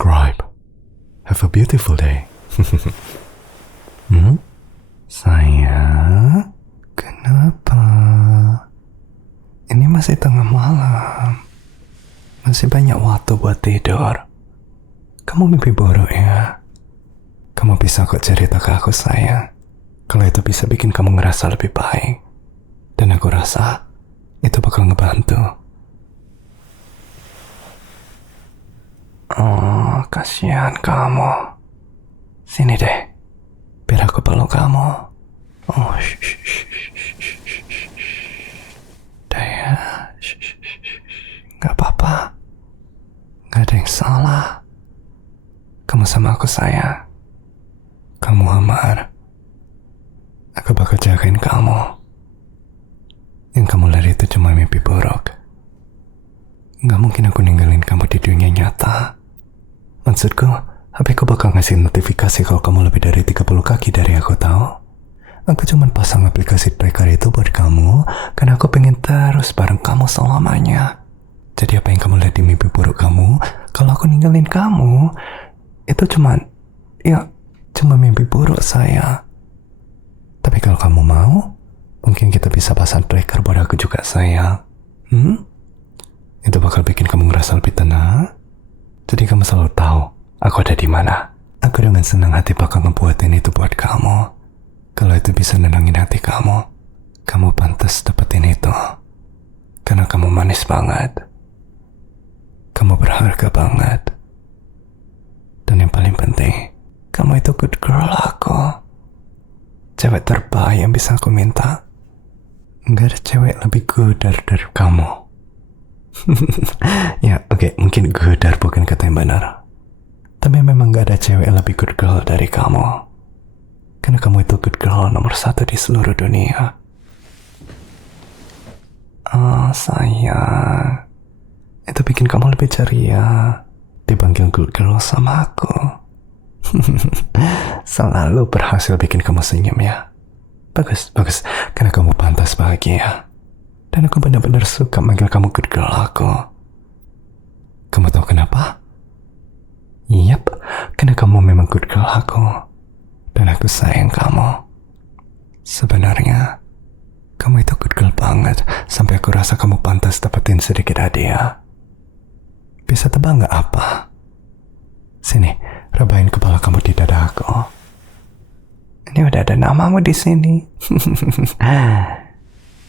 subscribe. Have a beautiful day. Sayang, kenapa? Ini masih tengah malam. Masih banyak waktu buat tidur. Kamu mimpi buruk ya? Kamu bisa kok cerita ke aku, sayang. Kalau itu bisa bikin kamu ngerasa lebih baik. Dan aku rasa itu bakal ngebantu. Oh, kasihan kamu. Sini deh, biar aku peluk kamu. Oh, udah ya. Gak apa-apa. Gak ada yang salah. Kamu sama aku, sayang. Kamu aman. Aku bakal jagain kamu. Yang kamu lihat itu cuma mimpi buruk. Gak mungkin aku ninggalin kamu di dunia nyata. Maksudku, HP ku bakal ngasih notifikasi kalau kamu lebih dari 30 kaki dari aku, tahu? Aku cuma pasang aplikasi tracker itu buat kamu, karena aku pengen terus bareng kamu selamanya. Jadi apa yang kamu lihat di mimpi buruk kamu, kalau aku ninggalin kamu, itu cuma mimpi buruk, saya. Tapi kalau kamu mau, mungkin kita bisa pasang tracker buat aku juga, sayang. Itu bakal bikin kamu ngerasa lebih tenang. Jadi kamu selalu tahu aku ada di mana. Aku dengan senang hati bakal ngebuatin itu buat kamu. Kalau itu bisa nenangin hati kamu, kamu pantas dapetin itu. Karena kamu manis banget. Kamu berharga banget. Dan yang paling penting, kamu itu good girl aku. Cewek terbaik yang bisa aku minta. Gak ada cewek lebih good dari kamu. Ya, oke, mungkin godar bukan kata yang benar. Tapi memang gak ada cewek yang lebih good girl dari kamu. Karena kamu itu good girl nomor 1 di seluruh dunia. Oh, sayang. Itu bikin kamu lebih ceria dipanggil good girl sama aku. Selalu berhasil bikin kamu senyum ya. Bagus. Karena kamu pantas bahagia. Dan aku benar-benar suka manggil kamu good girl aku. Kamu tahu kenapa? Yap, karena kamu memang good girl aku. Dan aku sayang kamu. Sebenarnya, kamu itu good girl banget. Sampai aku rasa kamu pantas dapetin sedikit hadiah. Bisa tebak gak apa? Sini, rebahin kepala kamu di dada aku. Ini udah ada namamu di sini.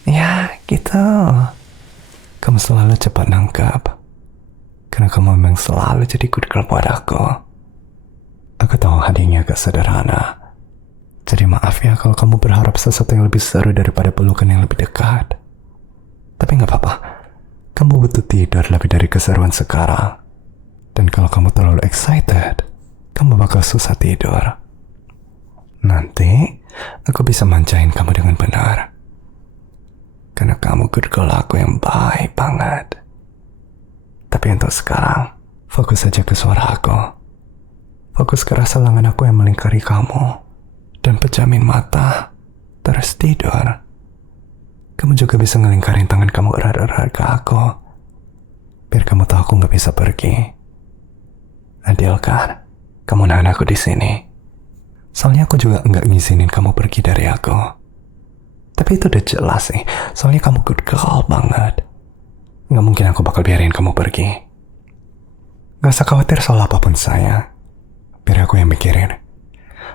Ya, gitu. Kamu selalu cepat nangkap. Karena kamu memang selalu jadi good girl buat aku. Aku tahu hadiahnya agak sederhana. Jadi maaf ya kalau kamu berharap sesuatu yang lebih seru daripada pelukan yang lebih dekat. Tapi gak apa-apa. Kamu butuh tidur lebih dari keseruan sekarang. Dan kalau kamu terlalu excited, kamu bakal susah tidur. Nanti, aku bisa manjain kamu dengan benar. Karena kamu good girl aku yang baik banget. Tapi untuk sekarang, fokus saja ke suara aku. Fokus ke rasa lengan aku yang melingkari kamu. Dan pejamin mata, terus tidur. Kamu juga bisa ngelingkarin tangan kamu erat-erat ke aku. Biar kamu tahu aku gak bisa pergi. Adil kan? Kamu nahan aku di sini. Soalnya aku juga gak ngizinin kamu pergi dari aku. Tapi itu udah jelas sih, soalnya kamu good girl banget. Gak mungkin aku bakal biarin kamu pergi. Gak usah khawatir soal apapun, sayang. Biar aku yang mikirin.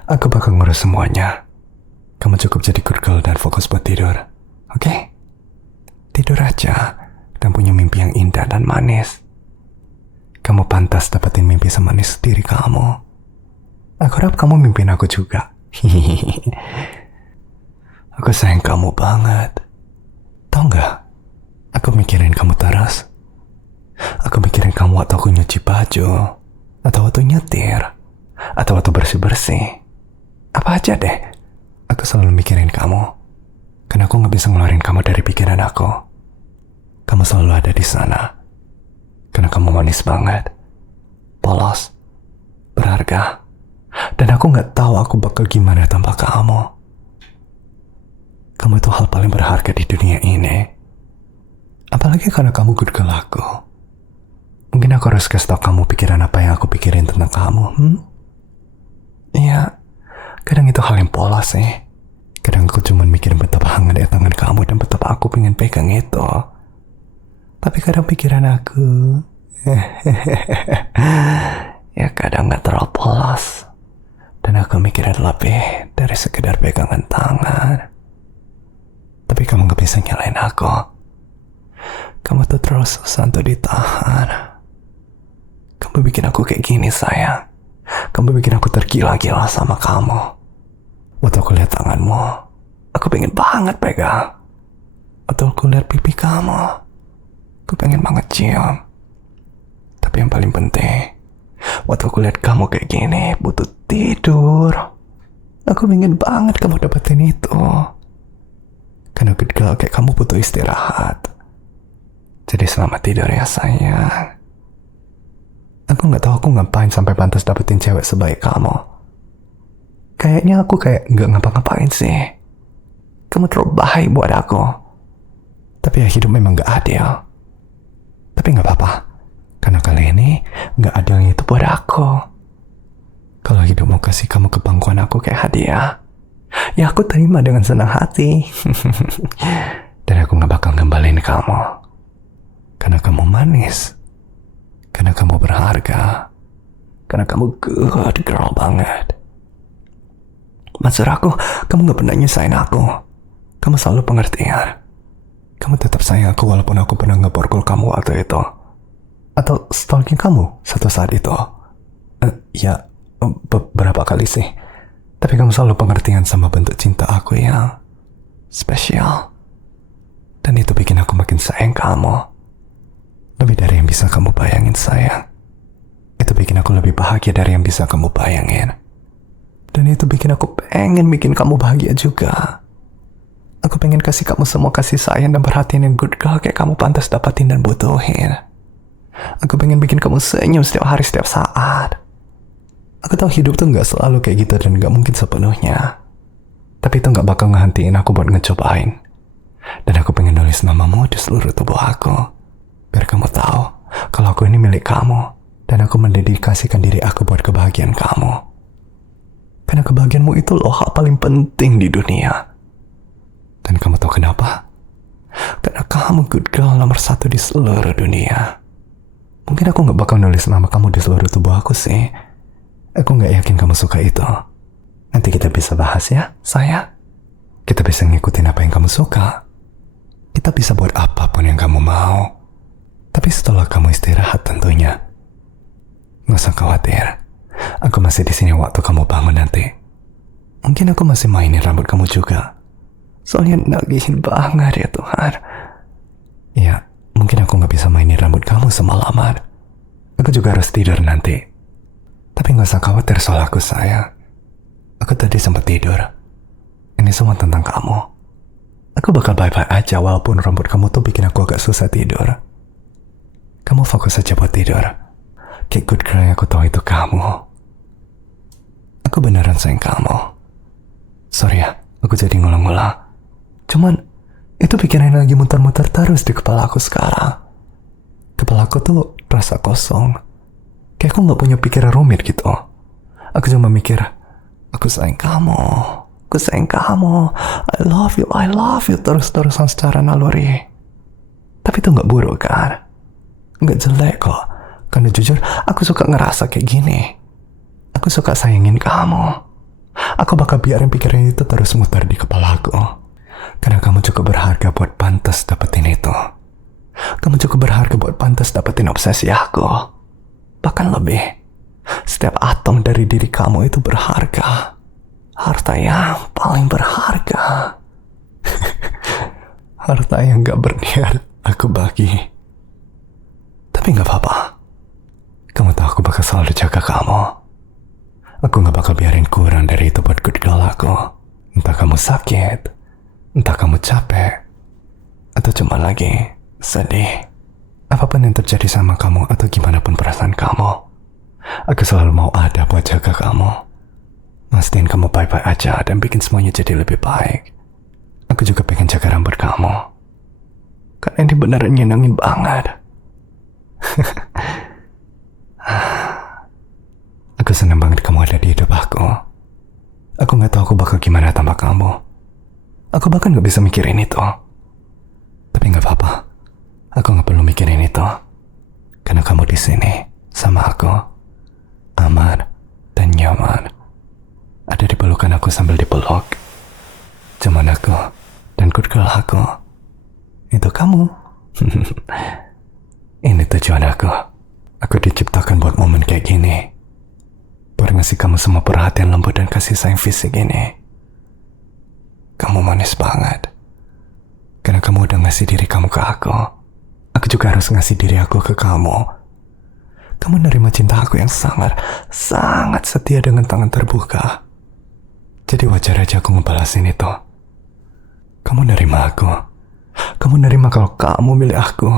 Aku bakal ngurus semuanya. Kamu cukup jadi good girl dan fokus buat tidur. Oke? Tidur aja dan punya mimpi yang indah dan manis. Kamu pantas dapetin mimpi semanis diri kamu. Aku harap kamu mimpin aku juga. Aku sayang kamu banget. Tahu gak? Aku mikirin kamu terus. Aku mikirin kamu waktu aku nyuci baju. Atau waktu nyetir. Atau waktu bersih-bersih. Apa aja deh. Aku selalu mikirin kamu. Karena aku gak bisa ngeluarin kamu dari pikiran aku. Kamu selalu ada di sana. Karena kamu manis banget. Polos. Berharga. Dan aku gak tahu aku bakal gimana tanpa kamu. Kamu itu hal paling berharga di dunia ini. Apalagi karena kamu good girl aku. Mungkin aku harus kasih tau kamu pikiran apa yang aku pikirin tentang kamu. Iya, kadang itu hal yang polos sih. Kadang aku cuma mikirin betapa hangatnya tangan kamu dan betapa aku pengen pegang itu. Tapi kadang pikiran aku ya kadang gak terlalu polos. Dan aku mikirin lebih dari sekedar pegangan tangan. Tapi kamu gak bisa nyalain aku. Kamu tuh terus susah untuk ditahan. Kamu bikin aku kayak gini sayang. Kamu bikin aku tergila-gila sama kamu. Waktu aku lihat tanganmu, aku pengen banget pegang. Waktu aku lihat pipi kamu, aku pengen banget cium. Tapi yang paling penting, waktu aku lihat kamu kayak gini, butuh tidur. Aku pengen banget kamu dapetin itu. Karena good girl kayak kamu butuh istirahat. Jadi selamat tidur ya sayang. Aku gak tahu aku ngapain sampai pantas dapetin cewek sebaik kamu. Kayaknya aku kayak gak ngapa-ngapain sih. Kamu terlalu baik buat aku. Tapi ya hidup memang gak adil. Tapi gak apa-apa. Karena kali ini gak adilnya itu buat aku. Kalau hidup mau kasih kamu ke pangkuan aku kayak hadiah, ya aku terima dengan senang hati. Dan aku gak bakal ngembalin kamu. Karena kamu manis. Karena kamu berharga. Karena kamu good girl banget. Maksud aku, kamu gak pernah nyusahin aku. Kamu selalu pengertian. Kamu tetap sayang aku walaupun aku pernah ngeborgol kamu waktu itu. Atau stalking kamu satu saat itu. Ya, beberapa kali sih. Tapi kamu selalu pengertian sama bentuk cinta aku yang spesial. Dan itu bikin aku makin sayang kamu. Lebih dari yang bisa kamu bayangin sayang. Itu bikin aku lebih bahagia dari yang bisa kamu bayangin. Dan itu bikin aku pengen bikin kamu bahagia juga. Aku pengen kasih kamu semua kasih sayang dan perhatian yang good girl kayak kamu pantas dapatin dan butuhin. Aku pengen bikin kamu senyum setiap hari setiap saat. Aku tahu hidup tuh gak selalu kayak gitu dan gak mungkin sepenuhnya. Tapi itu gak bakal ngehentiin aku buat ngecobain. Dan aku pengen nulis namamu di seluruh tubuh aku. Biar kamu tahu kalau aku ini milik kamu. Dan aku mendedikasikan diri aku buat kebahagiaan kamu. Karena kebahagiaanmu itu loh hal paling penting di dunia. Dan kamu tahu kenapa? Karena kamu good girl nomor 1 di seluruh dunia. Mungkin aku gak bakal nulis nama kamu di seluruh tubuh aku sih. Aku gak yakin kamu suka itu. Nanti kita bisa bahas ya, sayang. Kita bisa ngikutin apa yang kamu suka. Kita bisa buat apapun yang kamu mau. Tapi setelah kamu istirahat tentunya. Gak usah khawatir. Aku masih di sini waktu kamu bangun nanti. Mungkin aku masih mainin rambut kamu juga. Soalnya nagihin banget ya Tuhan. Ya, mungkin aku gak bisa mainin rambut kamu semalaman. Aku juga harus tidur nanti. Tapi gak usah khawatir soal aku sayang. Aku tadi sempat tidur. Ini semua tentang kamu. Aku bakal baik-baik aja walaupun rambut kamu tuh bikin aku agak susah tidur. Kamu fokus aja buat tidur. Kayak good girl yang aku tahu itu kamu. Aku beneran sayang kamu. Sorry ya, aku jadi ngulang-ngulang. Cuman, itu pikiran lagi muter-muter terus di kepala aku sekarang. Kepala aku tuh rasa kosong. Kayak aku gak punya pikiran rumit gitu. Aku cuma mikir, aku sayang kamu. Aku sayang kamu. I love you terus-terusan secara naluri. Tapi itu gak buruk kan? Gak jelek kok. Karena jujur, aku suka ngerasa kayak gini. Aku suka sayangin kamu. Aku bakal biarin pikiran itu terus muter di kepala aku. Karena kamu cukup berharga buat pantas dapetin itu. Kamu cukup berharga buat pantas dapetin obsesi aku. Bahkan lebih. Setiap atom dari diri kamu itu berharga. Harta yang paling berharga. Harta yang gak berniat aku bagi. Tapi gak apa-apa. Kamu tahu aku bakal selalu jaga kamu. Aku gak bakal biarin kurang dari itu buat good girl aku. Entah kamu sakit, entah kamu capek, atau cuma lagi sedih. Apapun yang terjadi sama kamu atau gimana pun perasaan kamu, aku selalu mau ada buat jaga kamu. Mastiin kamu baik-baik aja dan bikin semuanya jadi lebih baik. Aku juga pengen jaga rambut kamu. Karena ini beneran nyenengin banget. Aku senang banget kamu ada di hidup aku. Aku gak tahu aku bakal gimana tanpa kamu. Aku bahkan gak bisa mikirin itu. Tapi gak apa-apa. Aku gak perlu mikirin itu. Karena kamu di sini sama aku. Aman dan nyaman. Ada di pelukan aku sambil dipeluk. Cuman aku dan good girl aku. Itu kamu. Ini tujuan aku. Aku diciptakan buat momen kayak gini. Buat ngasih kamu semua perhatian lembut dan kasih sayang fisik ini. Kamu manis banget. Karena kamu udah ngasih diri kamu ke aku. Aku juga harus ngasih diri aku ke kamu. Kamu nerima cinta aku yang sangat setia dengan tangan terbuka. Jadi wajar aja aku ngebalasin itu. Kamu nerima aku. Kamu nerima kalau kamu milik aku.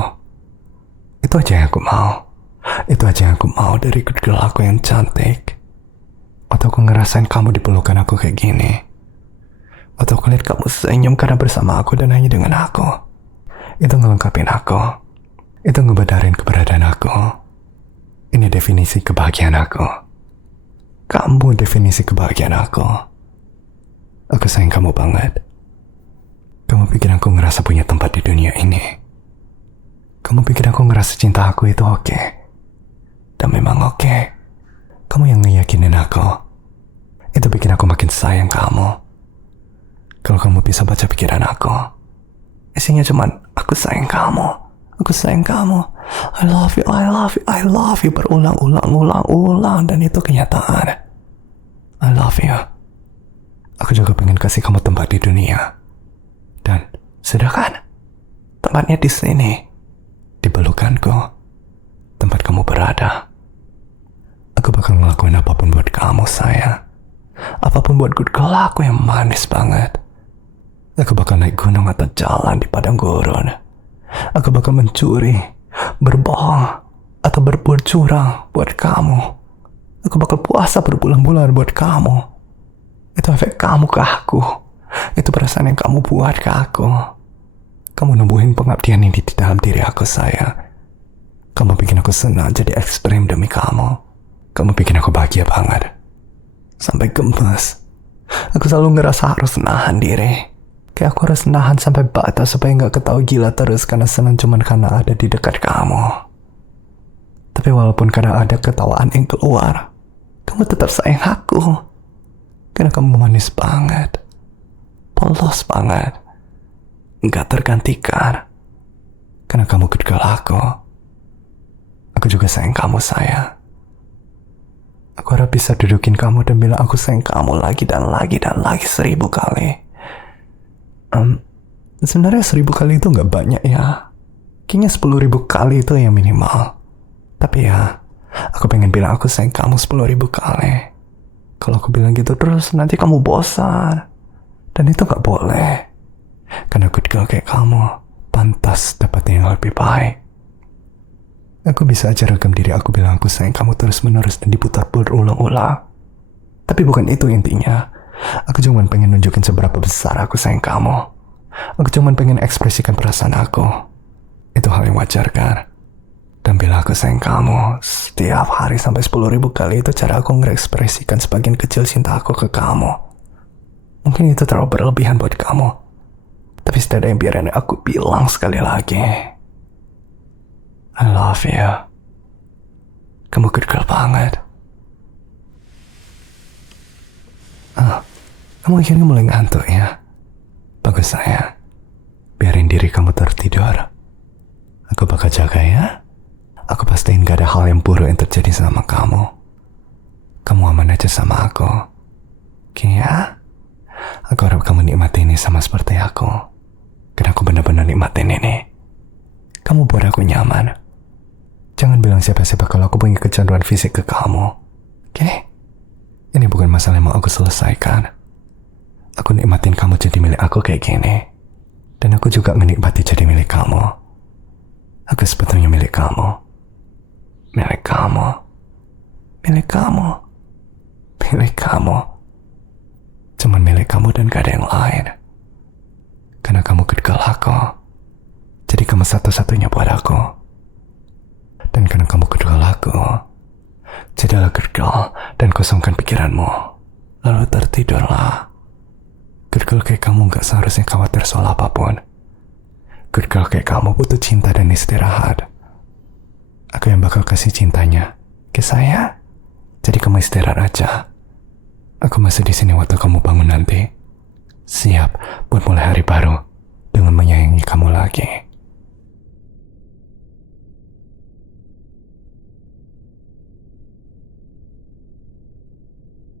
Itu aja yang aku mau. Itu aja yang aku mau dari good girl aku yang cantik. Atau aku ngerasain kamu di pelukan aku kayak gini. Atau aku lihat kamu senyum karena bersama aku dan hanya dengan aku. Itu ngelengkapin aku. Itu ngebedarin keberadaan aku. Ini definisi kebahagiaan aku. Kamu definisi kebahagiaan aku. Aku sayang kamu banget. Kamu pikir aku ngerasa punya tempat di dunia ini. Kamu pikir aku ngerasa cinta aku itu oke. Dan memang oke. Kamu yang ngeyakinin aku. Itu bikin aku makin sayang kamu. Kalau kamu bisa baca pikiran aku. Isinya cuman, aku sayang kamu. Aku sayang kamu. I love you, I love you, I love you. Berulang-ulang. Dan itu kenyataan. I love you. Aku juga pengen kasih kamu tempat di dunia. Dan, sudah kan? Tempatnya di sini. Di pelukanku. Tempat kamu berada. Aku bakal ngelakuin apapun buat kamu, sayang. Apapun buat good girl aku yang manis banget. Aku bakal naik gunung atau jalan di padang gurun. Aku bakal mencuri, berbohong, atau berbuat curang buat kamu. Aku bakal puasa berbulan-bulan buat kamu. Itu efek kamu ke aku. Itu perasaan yang kamu buat ke aku. Kamu numbuhin pengabdian ini di dalam diri aku, sayang. Kamu bikin aku senang jadi ekstrim demi kamu. Kamu bikin aku bahagia banget. Sampai gemes. Aku selalu ngerasa harus nahan diri. Kayak aku harus nahan sampai batas supaya gak ketawa gila terus karena senang cuman karena ada di dekat kamu. Tapi walaupun kadang ada ketawaan yang keluar, kamu tetap sayang aku. Karena kamu manis banget. Polos banget. Gak tergantikan. Karena kamu good girl aku. Aku juga sayang kamu, sayang. Aku harap bisa dudukin kamu dan bilang aku sayang kamu lagi dan lagi dan lagi 1000 kali. Sebenarnya 1000 kali itu gak banyak ya. Kayaknya 10.000 kali itu yang minimal. Tapi ya, aku pengen bilang aku sayang kamu 10.000 kali. Kalau aku bilang gitu terus nanti kamu bosan. Dan itu gak boleh. Karena good girl kayak kamu pantas dapat yang lebih baik. Aku bisa aja rekam diri aku bilang aku sayang kamu terus-menerus dan diputar berulang-ulang. Tapi bukan itu intinya. Aku cuma pengen nunjukin seberapa besar aku sayang kamu. Aku cuma pengen ekspresikan perasaan aku. Itu hal yang wajar kan? Dan bila aku sayang kamu setiap hari sampai 10.000 kali, itu cara aku ngerekspresikan sebagian kecil cinta aku ke kamu. Mungkin itu terlalu berlebihan buat kamu. Tapi setidaknya biarin aku bilang sekali lagi. I love you. Kamu good girl banget. Kamu akhirnya mulai ngantuk ya? Bagus, sayang. Biarin diri kamu tertidur. Aku bakal jaga ya. Aku pastiin gak ada hal yang buruk yang terjadi sama kamu. Kamu aman aja sama aku. Oke ya? Aku harap kamu nikmatin ini sama seperti aku. Karena aku benar-benar nikmatin ini. Kamu buat aku nyaman. Jangan bilang siapa-siapa kalau aku punya kecanduan fisik ke kamu. Oke? Ini bukan masalah yang mau aku selesaikan. Aku nikmatin kamu jadi milik aku kayak gini. Dan aku juga menikmati jadi milik kamu. Aku sebetulnya milik kamu. Milik kamu. Milik kamu. Milik kamu. Cuman milik kamu dan gak ada yang lain. Karena kamu good girl aku. Jadi kamu satu-satunya buat aku. Dan karena Sudahlah good girl, dan kosongkan pikiranmu. Lalu tertidurlah. Good girl kayak kamu gak seharusnya khawatir soal apapun. Good girl kayak kamu butuh cinta dan istirahat. Aku yang bakal kasih cintanya ke saya. Jadi kamu istirahat aja. Aku masih di sini waktu kamu bangun nanti. Siap buat mulai hari baru dengan menyayangi kamu lagi.